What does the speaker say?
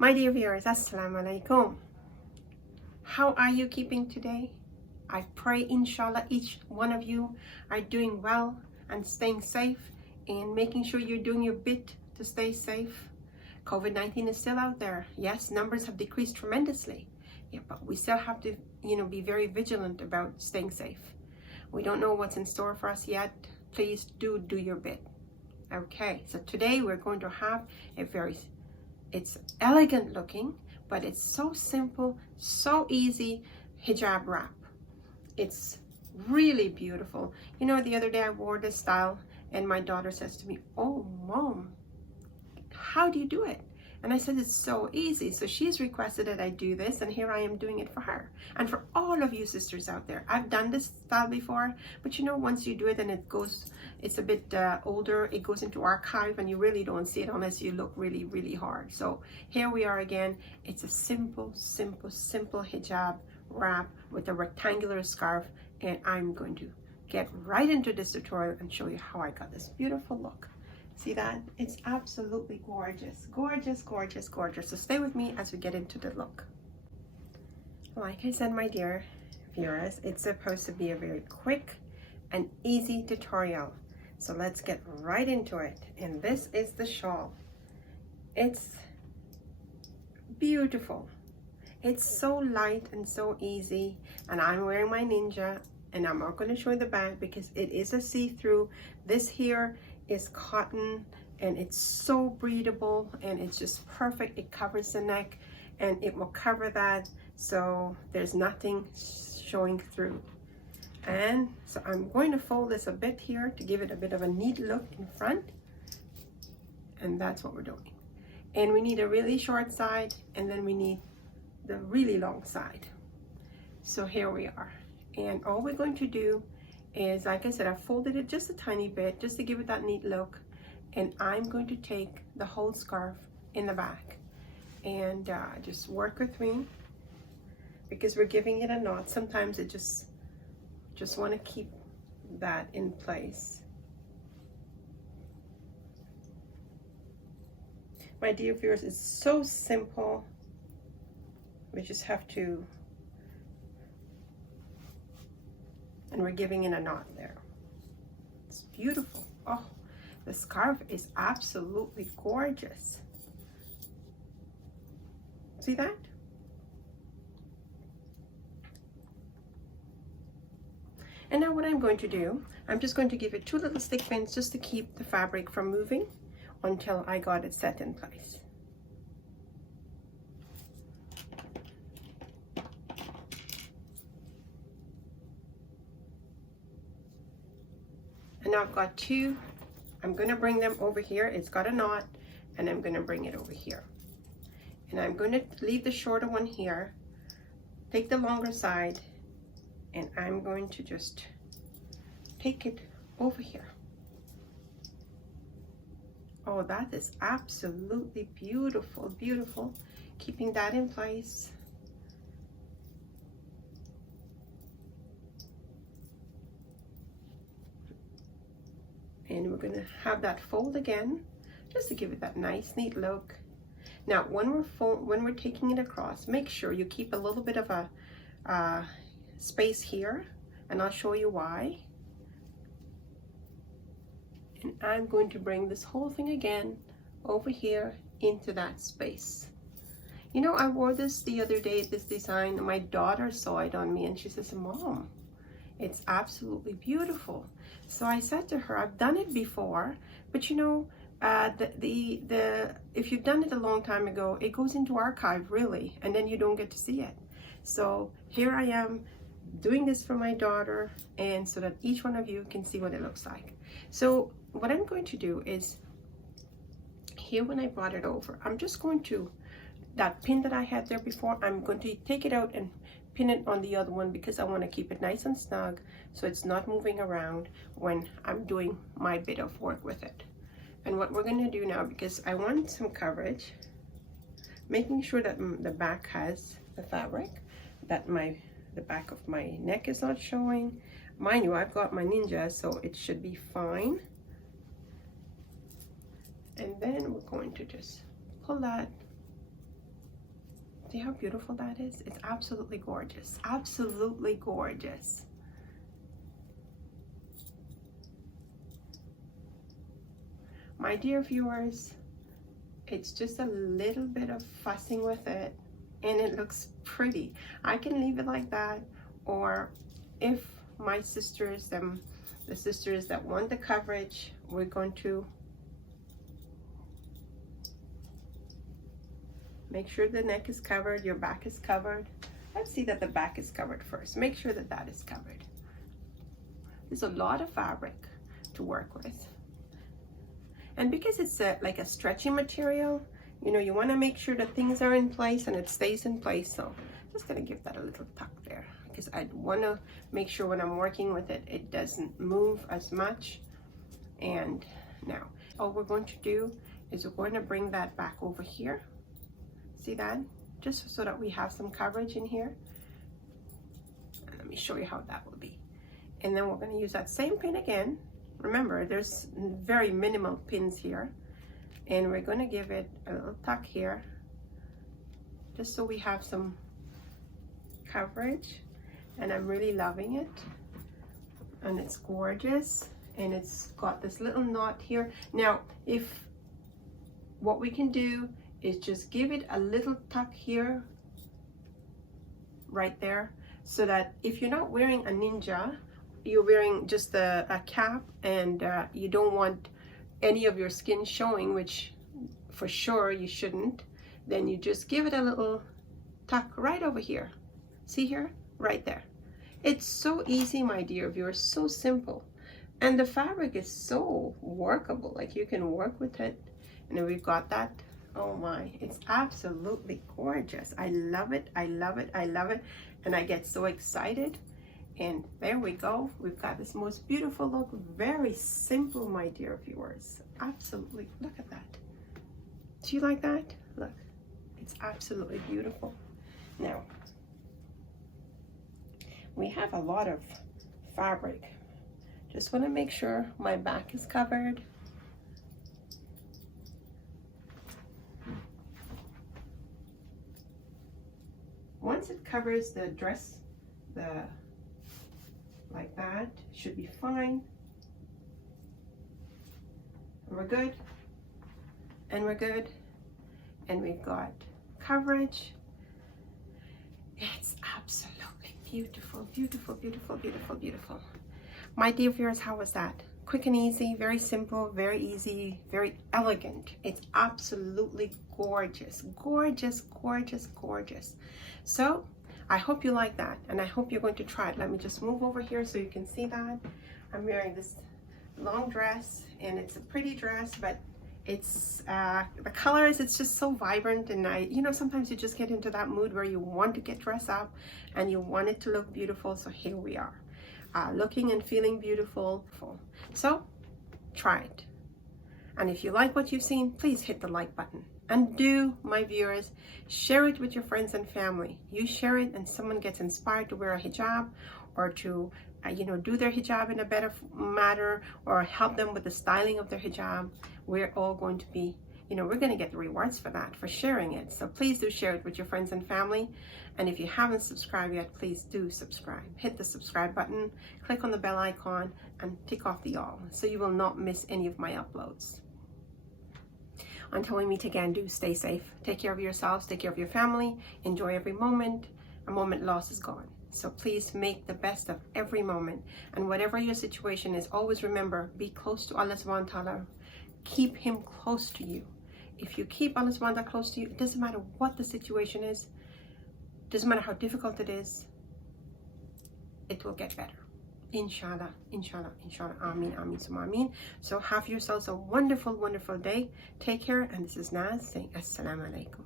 My dear viewers, Assalamu-Alaikum. How are you keeping today? I pray inshallah each one of you are doing well and staying safe and making sure you're doing your bit to stay safe. COVID-19 is still out there. Yes, numbers have decreased tremendously. Yeah, but we still have to, be very vigilant about staying safe. We don't know what's in store for us yet. Please do your bit. Okay, so today we're going to have it's elegant looking, but it's so simple, so easy hijab wrap. It's really beautiful. The other day I wore this style and my daughter says to me, "Oh, Mom, how do you do it?" And I said, "It's so easy." So she's requested that I do this, and here I am doing it for her. And for all of you sisters out there, I've done this style before, but once you do it and it's a bit older, it goes into archive and you really don't see it unless you look really, really hard. So here we are again. It's a simple hijab wrap with a rectangular scarf, and I'm going to get right into this tutorial and show you how I got this beautiful look. See that? It's absolutely gorgeous. Gorgeous, gorgeous, gorgeous. So stay with me as we get into the look. Like I said, my dear viewers, it's supposed to be a very quick and easy tutorial. So let's get right into it. And this is the shawl. It's beautiful. It's so light and so easy. And I'm wearing my ninja, and I'm not going to show you the back because it is a see-through. This here is cotton and it's so breathable and it's just perfect. It covers the neck and it will cover that, so there's nothing showing through. And so I'm going to fold this a bit here to give it a bit of a neat look in front, and that's what we're doing. And we need a really short side, and then we need the really long side. So here we are, and all we're going to do is, like I said, I folded it just a tiny bit just to give it that neat look, and I'm going to take the whole scarf in the back and just work with me because we're giving it a knot. Sometimes it just want to keep that in place. My dear viewers, it's so simple. We just have to, and we're giving it a knot there. It's beautiful. Oh, the scarf is absolutely gorgeous. See that? And now what I'm going to do, I'm just going to give it 2 little stick pins just to keep the fabric from moving until I got it set in place. And now I've got 2. I'm going to bring them over here. It's got a knot, and I'm going to bring it over here. And I'm going to leave the shorter one here, take the longer side, and I'm going to just take it over here. Oh, that is absolutely beautiful, beautiful. Keeping that in place. And we're going to have that fold again just to give it that nice neat look. Now when we're taking it across, make sure you keep a little bit of a space here, and I'll show you why. And I'm going to bring this whole thing again over here into that space. I wore this the other day, this design, and my daughter saw it on me and she says, "Mom, it's absolutely beautiful." So I said to her, "I've done it before, but if you've done it a long time ago, it goes into archive really, and then you don't get to see it. So here I am doing this for my daughter, and so that each one of you can see what it looks like." So what I'm going to do is, here when I brought it over, I'm just going to, that pin that I had there before, I'm going to take it out and pin it on the other one because I want to keep it nice and snug so it's not moving around when I'm doing my bit of work with it. And what we're going to do now, because I want some coverage, making sure that the back has the fabric, that the back of my neck is not showing. Mind you, I've got my ninja, so it should be fine. And then we're going to just pull that See how beautiful that is? It's absolutely gorgeous. Absolutely gorgeous. My dear viewers, it's just a little bit of fussing with it and it looks pretty. I can leave it like that, or if my sisters, the sisters that want the coverage, we're going to make sure the neck is covered, your back is covered. Let's see that the back is covered first. Make sure that that is covered. There's a lot of fabric to work with. And because it's like a stretchy material, you know, you want to make sure that things are in place and it stays in place. So I'm just going to give that a little tuck there, because I want to make sure when I'm working with it, it doesn't move as much. And now all we're going to do is we're going to bring that back over here. See that? Just so that we have some coverage in here. And let me show you how that will be. And then we're going to use that same pin again. Remember, there's very minimal pins here. And we're going to give it a little tuck here, just so we have some coverage. And I'm really loving it. And it's gorgeous. And it's got this little knot here. Now, if what we can do is just give it a little tuck here, right there, so that if you're not wearing a ninja, you're wearing just a cap, and you don't want any of your skin showing, which for sure you shouldn't, then you just give it a little tuck right over here. See here? Right there. It's so easy, my dear viewers, so simple. And the fabric is so workable, like you can work with it. And then we've got that. Oh my, it's absolutely gorgeous. I love it, I love it, I love it. And I get so excited. And there we go. We've got this most beautiful look. Very simple, my dear viewers. Absolutely. Look at that. Do you like that? Look, it's absolutely beautiful. Now, we have a lot of fabric. Just want to make sure my back is covered. Once it covers the dress, like that, should be fine. And we're good. And we're good. And we've got coverage. It's absolutely beautiful, beautiful, beautiful, beautiful, beautiful. My dear viewers, how was that? Quick and easy, very simple, very easy, very elegant. It's absolutely gorgeous, gorgeous, gorgeous, gorgeous. So I hope you like that, and I hope you're going to try it. Let me just move over here so you can see that. I'm wearing this long dress, and it's a pretty dress, but it's the colors, it's just so vibrant. And you know, sometimes you just get into that mood where you want to get dressed up and you want it to look beautiful. So here we are, looking and feeling beautiful. So try it. And if you like what you've seen, please hit the like button. And do, my viewers, share it with your friends and family. You share it and someone gets inspired to wear a hijab, or to you know, do their hijab in a better manner, or help them with the styling of their hijab. We're all going to be, you know, we're going to get the rewards for that, for sharing it. So please do share it with your friends and family. And if you haven't subscribed yet, please do subscribe. Hit the subscribe button, click on the bell icon, and tick off the all, so you will not miss any of my uploads. Until we meet again, do stay safe. Take care of yourselves, take care of your family, enjoy every moment. A moment lost is gone. So please make the best of every moment. And whatever your situation is, always remember, be close to Allah subhanahu wa ta'ala. Keep him close to you. If you keep Allah subhanahu wa ta'ala close to you, it doesn't matter what the situation is, doesn't matter how difficult it is, it will get better. Inshallah, inshallah, inshallah, ameen, ameen, summa ameen. So have yourselves a wonderful, wonderful day. Take care. And this is Naz saying Assalamu Alaikum.